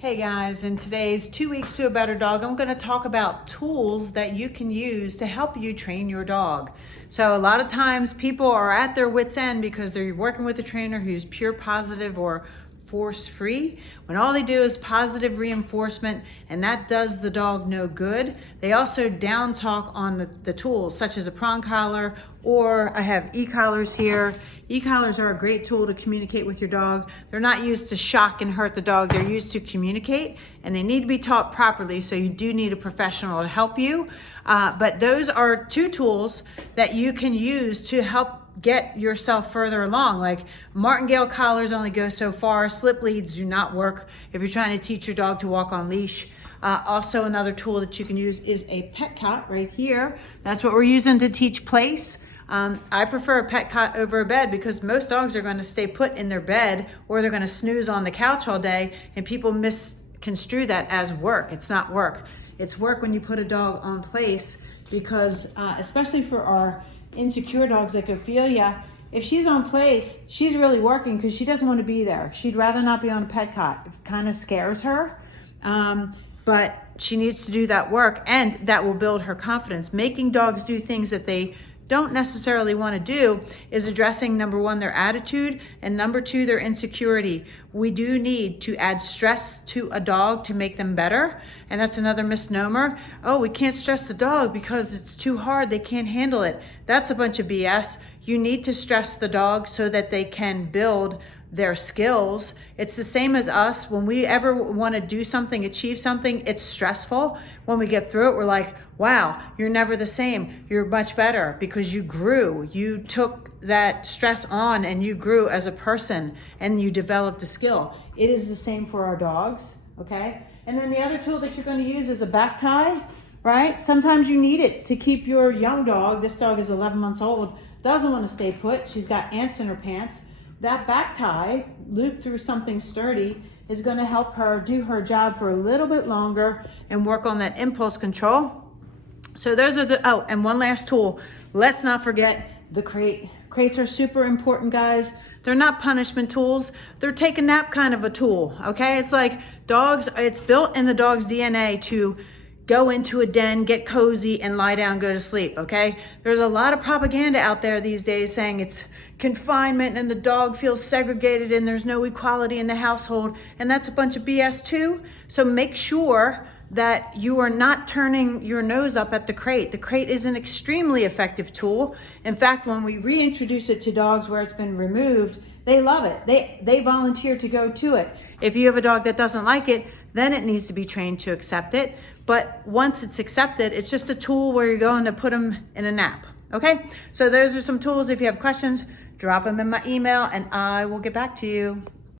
Hey guys, in today's 2 Weeks to a Better Dog, I'm going to talk about tools that you can use to help you train your dog. So a lot of times people are at their wits' end because they're working with a trainer who's pure positive or force-free, when all they do is positive reinforcement, and that does the dog no good. They also down talk on the tools, such as a prong collar, or I have e-collars here. E-collars are a great tool to communicate with your dog. They're not used to shock and hurt the dog. They're used to communicate, and they need to be taught properly, so you do need a professional to help you. But those are two tools that you can use to help get yourself further along. Like martingale collars only go so far. Slip leads do not work if you're trying to teach your dog to walk on leash. Also, another tool that you can use is a pet cot right here. That's what we're using to teach place. I prefer a pet cot over a bed because most dogs are going to stay put in their bed or they're going to snooze on the couch all day, and people misconstrue that as work. It's not work. It's work when you put a dog on place because especially for our insecure dogs like Ophelia, if she's on place, she's really working because she doesn't want to be there. She'd rather not be on a pet cot. It kind of scares her, but she needs to do that work, and that will build her confidence. Making dogs do things that they don't necessarily want to do is addressing, number one, their attitude, and number two, their insecurity. We do need to add stress to a dog to make them better, and that's another misnomer. Oh, we can't stress the dog because it's too hard, they can't handle it. That's a bunch of BS. You need to stress the dog so that they can build their skills. It's the same as us. When we ever want to do something, achieve something, it's stressful. When we get through it, we're like, wow, you're never the same. You're much better because you grew. You took that stress on and you grew as a person and you developed a skill. It is the same for our dogs, okay? And then the other tool that you're going to use is a back tie, right? Sometimes you need it to keep your young dog. This dog is 11 months old, doesn't want to stay put. She's got ants in her pants. That back tie, looped through something sturdy, is going to help her do her job for a little bit longer and work on that impulse control. So those are oh, and one last tool. Let's not forget the crate. Crates are super important, guys. They're not punishment tools. They're take a nap kind of a tool, okay? It's like dogs, it's built in the dog's DNA to go into a den, get cozy, and lie down, go to sleep, okay? There's a lot of propaganda out there these days saying it's confinement and the dog feels segregated and there's no equality in the household, and that's a bunch of BS too. So make sure that you are not turning your nose up at the crate. The crate is an extremely effective tool. In fact, when we reintroduce it to dogs where it's been removed, they love it. They volunteer to go to it. If you have a dog that doesn't like it, then it needs to be trained to accept it. But once it's accepted, it's just a tool where you're going to put them in a nap, okay? So those are some tools. If you have questions, drop them in my email and I will get back to you.